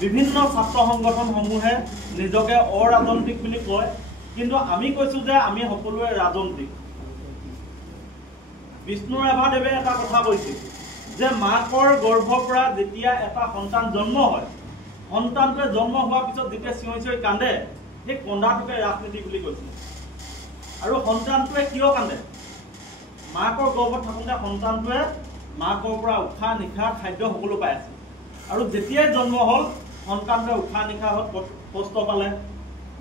বিভিন্ন ছাত্ৰ সংগঠনসমূহে নিজকে অৰাজনৈতিক বুলি কয়, কিন্তু আমি কৈছোঁ যে আমি সকলোৱে ৰাজনৈতিক। বিষ্ণুৰাভাদেৱে এটা কথা কৈছিল যে মাকৰ গৰ্ভৰ পৰা যেতিয়া এটা সন্তান জন্ম হয়, সন্তানটোৱে জন্ম হোৱাৰ পিছত যেতিয়া চিঞৰি চিঞৰি কান্দে, সেই কন্দাটোকে ৰাজনীতি বুলি কৈছিল। আৰু সন্তানটোৱে কিয় কান্দে? মাকৰ গৰ্ভত থাকোঁতে সন্তানটোৱে মাকৰ পৰা উশাহ নিশাহ খাদ্য সকলো পাই আছে, আৰু যেতিয়াই জন্ম হ'ল সন্তানটোৱে উশাহ নিশাহত কষ্ট পালে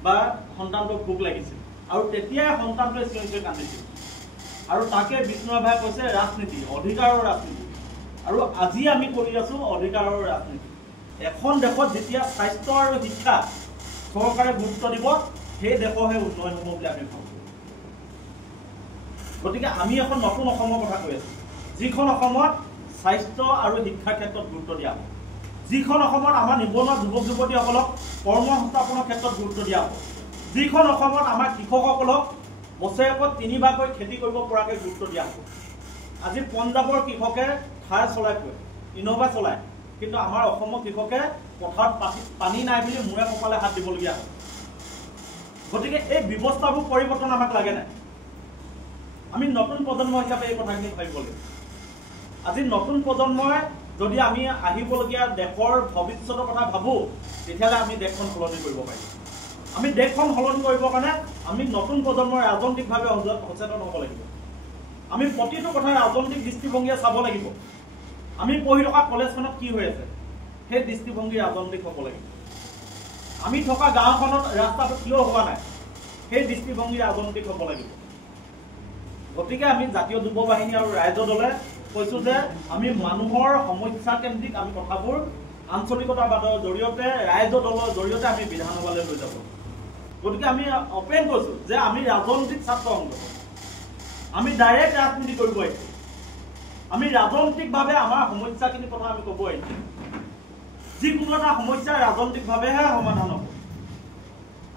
বা সন্তানটোক ভোক লাগিছিল, আৰু তেতিয়াই সন্তানটোৱে চিঞৰি চিঞৰি কান্দিছিল। আৰু তাকে বিষ্ণুৰাভাই কৈছে ৰাজনীতি, অধিকাৰৰ ৰাজনীতি। আৰু আজি আমি কৰি আছো অধিকাৰৰ ৰাজনীতি। এখন দেশত যেতিয়া স্বাস্থ্য আৰু শিক্ষা চৰকাৰে গুৰুত্ব দিব, সেই দেশৰহে উন্নয়ন হ'ব বুলি আমি ভাবোঁ। গতিকে আমি এখন নতুন অসমৰ কথা কৈ আছোঁ, যিখন অসমত স্বাস্থ্য আৰু শিক্ষাৰ ক্ষেত্ৰত গুৰুত্ব দিয়া হ'ব, যিখন অসমত আমাৰ নিবনুৱা যুৱক যুৱতীসকলক কৰ্মসংস্থাপনৰ ক্ষেত্ৰত গুৰুত্ব দিয়া হ'ব, যিখন অসমত আমাৰ কৃষকসকলক বছৰেকত 3 বাৰকৈ খেতি কৰিব পৰাকৈ গুৰুত্ব দিয়া হ'ব। আজি পঞ্জাৱৰ কৃষকে থাৰ চলাই ফুৰে, ইন'ভা চলায়, কিন্তু আমাৰ অসমৰ কৃষকে পথাৰত পানী নাই বুলি মূৰে কপালে হাত দিবলগীয়া হয়। গতিকে এই ব্যৱস্থাবোৰ পৰিৱৰ্তন আমাক লাগে নাই? আমি নতুন প্ৰজন্ম হিচাপে এই কথাখিনি ভাবিব লাগিব। আজি নতুন প্ৰজন্মই যদি আমি আহিবলগীয়া দেশৰ ভৱিষ্যতৰ কথা ভাবোঁ, তেতিয়াহ'লে আমি দেশখন সলনি কৰিব পাৰিম। আমি দেশখন সলনি কৰিবৰ কাৰণে আমি নতুন প্ৰজন্মৰ ৰাজনৈতিকভাৱে সচেতন হ'ব লাগিব। আমি প্ৰতিটো কথা ৰাজনৈতিক দৃষ্টিভংগীয়ে চাব লাগিব। আমি পঢ়ি থকা কলেজখনত কি হৈ আছে, সেই দৃষ্টিভংগী ৰাজনৈতিক হ'ব লাগিব। আমি থকা গাঁওখনত ৰাস্তাটো কিয় হোৱা নাই, সেই দৃষ্টিভংগী ৰাজনৈতিক হ'ব লাগিব। গতিকে আমি জাতীয় যুৱ বাহিনী আৰু ৰাইজৰ দলে কৈছোঁ যে আমি মানুহৰ সমস্যা কেন্দ্ৰিক আমি কথাবোৰ আঞ্চলিকতাবাদৰ জৰিয়তে, ৰাইজৰ দলৰ জৰিয়তে আমি বিধানসভালৈ লৈ যাব। গতিকে আমি অপেন কৈছোঁ যে আমি ৰাজনৈতিক ছাত্ৰ সংগঠন, আমি ডাইৰেক্ট ৰাজনীতি কৰিব আহিছোঁ। আমি ৰাজনৈতিকভাৱে আমাৰ সমস্যাখিনিৰ কথা আমি ক'ব আহিছোঁ। যিকোনো এটা সমস্যা ৰাজনৈতিকভাৱেহে সমাধান হ'ব।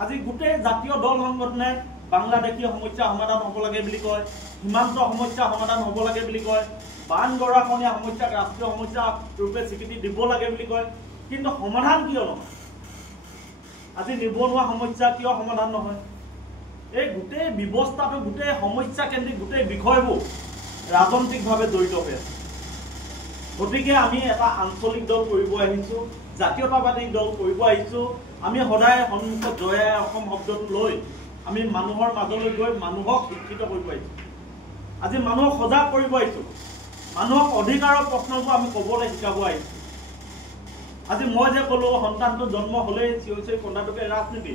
আজি গোটেই জাতীয় দল সংগঠনে বাংলাদেশীয় সমস্যা সমাধান হ'ব লাগে বুলি কয়, সীমান্ত সমস্যা সমাধান হ'ব লাগে বুলি কয়, বান গৰাখহনীয়া সমস্যাক ৰাষ্ট্ৰীয় সমস্যা ৰূপে স্বীকৃতি দিব লাগে বুলি কয়, কিন্তু সমাধান কিয় নহয়? আজি নিবনুৱা সমস্যা কিয় সমাধান নহয়? এই গোটেই ব্যৱস্থাটো, গোটেই সমস্যা কেন্দ্ৰিক গোটেই বিষয়বোৰ ৰাজনৈতিকভাৱে জড়িত হৈ আছে। গতিকে আমি এটা আঞ্চলিক দল কৰিব আহিছোঁ, জাতীয়তাবাদী দল কৰিব আহিছোঁ। আমি সদায় সন্মুখত জয় অসম শব্দটো লৈ আমি মানুহৰ মাজলৈ গৈ মানুহক শিক্ষিত কৰিব আহিছোঁ। আজি মানুহক সজাগ কৰিব আহিছোঁ, মানুহক অধিকাৰৰ প্ৰশ্নবোৰ আমি ক'বলৈ শিকাব আহিছোঁ। আজি মই যে ক'লো সন্তানটো জন্ম হ'লেই চিঞৰি চিঞৰি কন্দাটোকে ৰাজনীতি,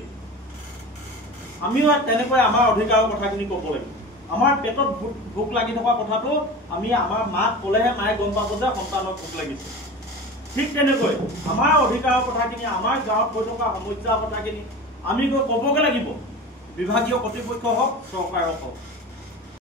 আমিও তেনেকৈ আমাৰ অধিকাৰৰ কথাখিনি ক'ব লাগিব। আমাৰ পেটত ভোক লাগি থকা কথাটো আমি আমাৰ মাক ক'লেহে মায়ে গম পাব যে সন্তানৰ ভোক লাগিছে। ঠিক তেনেকৈ আমাৰ অধিকাৰৰ কথাখিনি, আমাৰ গাঁৱত হৈ থকা সমস্যাৰ কথাখিনি আমি গৈ ক'বগৈ লাগিব, বিভাগীয় কৰ্তৃপক্ষ হওক, চৰকাৰক হওক।